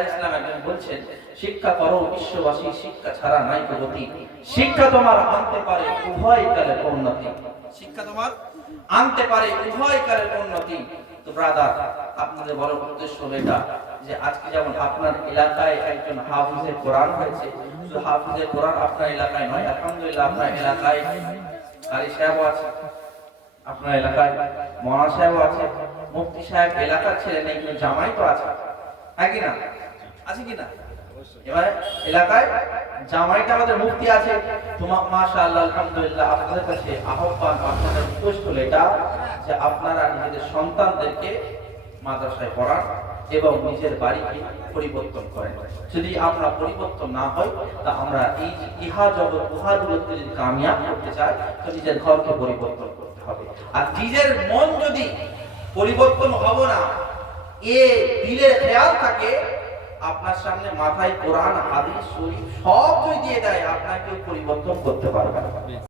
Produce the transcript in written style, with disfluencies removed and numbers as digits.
আলাইহিস সালাম একজন বলছেন, শিক্ষা করো বিশ্ববাসী, শিক্ষা ছাড়া নাই গতি। শিক্ষা তোমার আনতে পারে উভয় কালের উন্নতি। শিক্ষা তোমার আনতে পারে উভয় কালের উন্নতি। তো ব্রাদার, আপনাদের বড় উদ্দেশ্য হলো এটা যে আজকে যেমন আপনার এলাকায় একজন হাফিজে কোরআন হয়েছে, শুধু হাফিজে কোরআন আপনার এলাকায় নয়, আলহামদুলিল্লাহ আপনার এলাকায় কারি সাহেবও আছে, আপনার এলাকায় মৌলানা সাহেবও আছে, মুফতি সাহেব এলাকার ছেলে নেই, কিন্তু জামাই তো আছে, হ্যাঁ কি না? আছে কি না? এবার এলাকায় জামাইটা আমাদের মুফতি আছে। তোমার মাশাআল্লাহ আলহামদুলিল্লাহ আপনাদের কাছে আহ্বান, আপনাদের রিকোয়েস্ট হলো এটা যে আপনারা নিজেদের সন্তানদেরকে মাদ্রাসায় পড়ান এবং নিজের বাড়িকে পরিবর্তন করেন। যদি আমরা পরিবর্তন না হয় তা আমরা এই ইহা জগৎ উহা জগৎকে যদি কামিয়াব করতে চাই তো নিজের ঘরকে পরিবর্তন করতে হবে। আর নিজের মন যদি পরিবর্তন হবে না, এ দিলের খেয়াল থাকে, আপনার সামনে মাথায় কোরআন হাদিস শরীফ সব যদি দিয়ে দেয় আপনাকে পরিবর্তন করতে পারবে না।